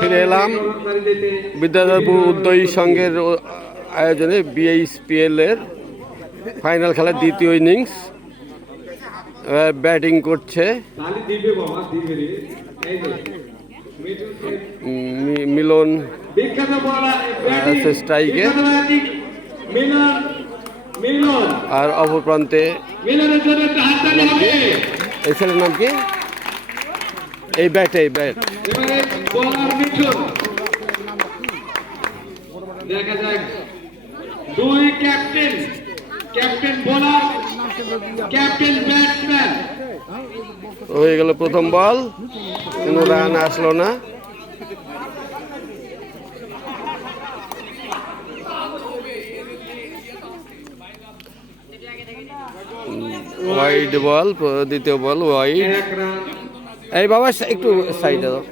ফিরে এলাম। বিদ্যাধরপুর উদ্যোগী সংঘের আয়োজনে বিএইচপিএল এর ফাইনাল খেলার দ্বিতীয় ইনিংস ব্যাটিং করছে। মিলন স্ট্রাইকে। আর অপর প্রান্তে এই ছেলের নাম কি? এই ব্যাট এই ব্যাট। দেখা যাক। দুই captain captain bowler captain batsman. হয়ে গেল প্রথম বল। কোনো রান আসলো না। ওয়াইড বল দ্বিতীয় বল ওয়াইড এই বাবা একটু সাইডে দাও।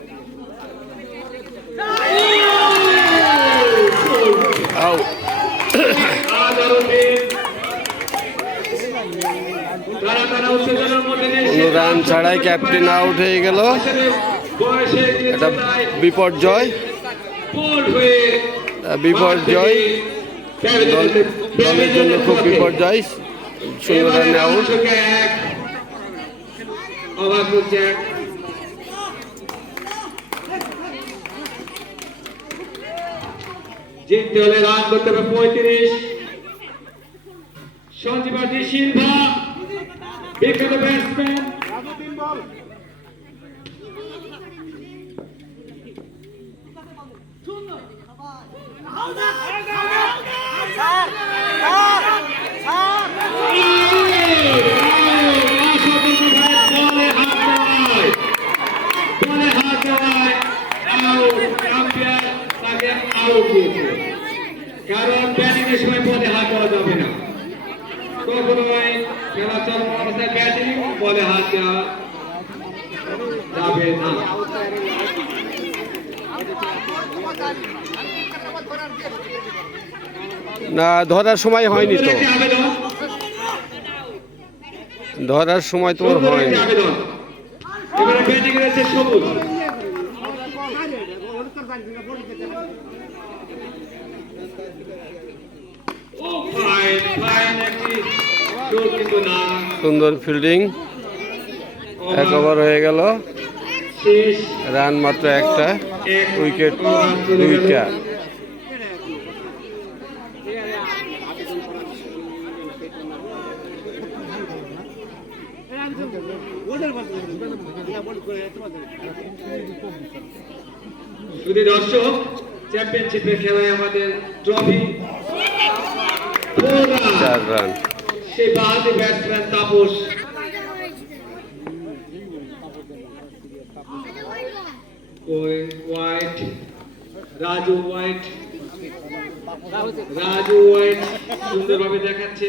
কোনো রান ছাড়াই ক্যাপ্টেন আউট হয়ে গেল। এটা বিপর্যয়। বিপর্যয়। দলের জন্য খুব বিপর্যয়। শূন্য রানে আউট এক অবাক হচ্ছে এক। জিততে হলে রান করতে হবে পঁয়ত্রিশ। সঞ্জীবাদি সিলভা বিখ্যাত ব্যাটসম্যান। বলে এর সময় বলে হাত দেওয়া যাবে না। কখনোই খেলা চলমান অবস্থায় ব্যাটিং বলে হাত দেওয়া যাবে না। না ধরার সময় হয়নি তো। ধরার সময় তোমার হয়নি। এবারে ব্যাটিং রয়েছে সবুজ ও ফাইন ফাইন একটি শট কিন্তু না সুন্দর ফিল্ডিং এক ওভার হয়ে গেল রান মাত্র একটা, উইকেট। দুইটা দর্শক চ্যাম্পিয়নশিপের খেলায় আমাদের ট্রফি চার রান সে বাদে batsman Tapas white Raju white Raju white সুন্দরভাবে দেখাচ্ছে।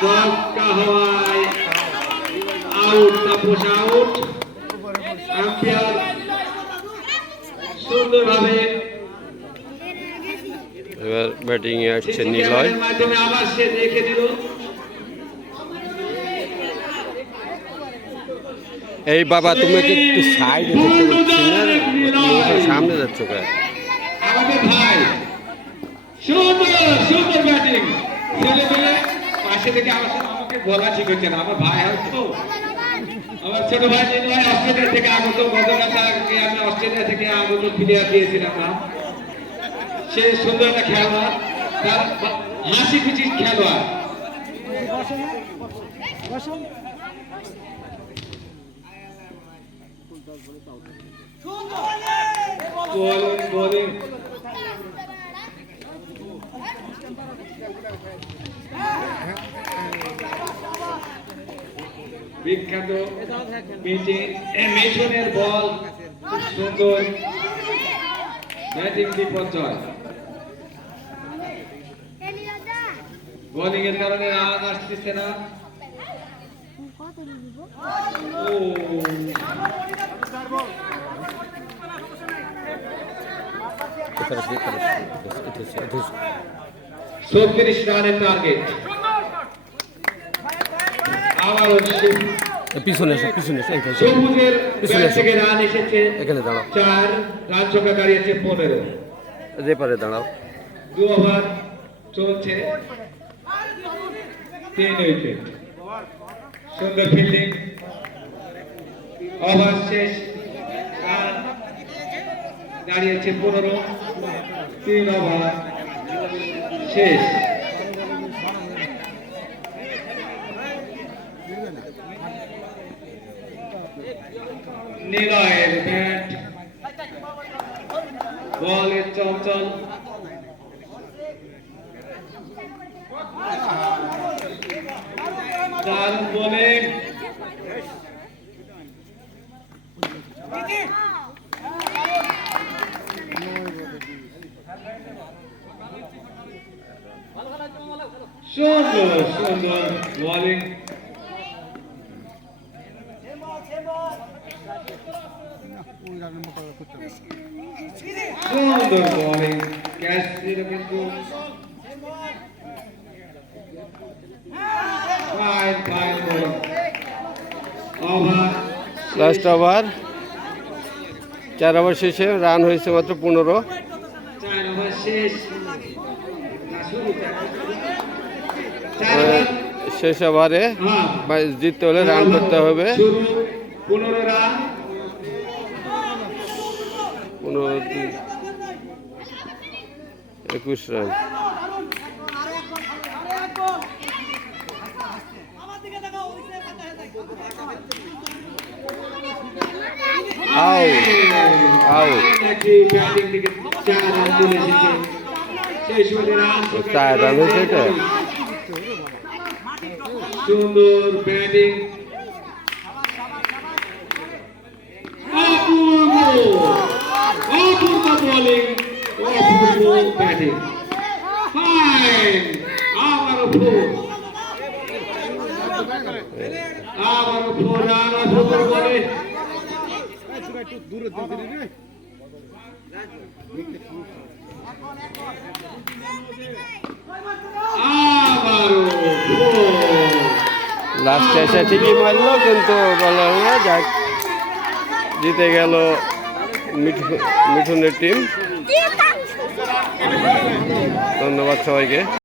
হওয়ায় আউট তাপস আউট আম্পায়ার সুন্দরভাবে এবার ব্যাটিং এ আসছে নিলয়। মাধ্যমে আবার সে দেখে দিল। এই বাবা তুমি কি একটু সাইডে দেখতে সামনে যাচ্ছ আমাদের ভাই সুন্দর সুন্দর ব্যাটিং। ছেলে থেকে আমার আমাকে বলা ঠিক হচ্ছে না, আমার ভাই হয়তো। আমার ছোট ভাই নিলয় অস্ট্রেলিয়া থেকে আগত, গতকাল আমি অস্ট্রেলিয়া থেকে আগত প্লেয়ার দিয়েছিলাম না। সে সুন্দর একটা খেলোয়াড়, তার হাসি খুশি খেলোয়াড়। বোলিং বোলিং বিখ্যাত মিশনের বল সুন্দর। ব্যাটিং বিপর্যয় বোলিং এর কারণে রান আসতেছে না। ও। রানের টার্গেট আবারও পিছনে এসো পিছনে এসো সবুজের পিছনে থেকে রান এসেছে। এখানে দাঁড়াও। চার রান সংখ্যা দাঁড়িয়েছে পনেরো। যে পারে দাঁড়াও। দু ওভার চলছে। তিন উইকেট। সুন্দর ফিল্ডিং। ওভার শেষ। রান দাঁড়িয়েছে পনেরো। তিন ওভার শেষ নিলয়ের ব্যাট বলের চঞ্চল। দারুণ বোলিং সুন্দর সুন্দর বোলিং। সুন্দর বোলিং ক্যাচ কিন্তু লাস্ট ওভার চার ওভার শেষে রান হয়েছে মাত্র পনেরো। শেষ ওভার শেষ ওভারে হ্যাঁ জিততে হলে রান করতে হবে। পনেরো রান পনেরো একুশ রান। চার রান হয়েছে এটা? সুন্দর ব্যাটিং। অপূর্ব বোলিং। অপূর্ব ব্যাটিং। ফাইন আবারও ফোর। আবারও ফোর রান অপূর্ব বলে আবারও ফোর। লাস্টে এসে ঠিকই মারলো কিন্তু বলল যাক জিতে গেল। মিঠুনের টিম ধন্যবাদ সবাইকে।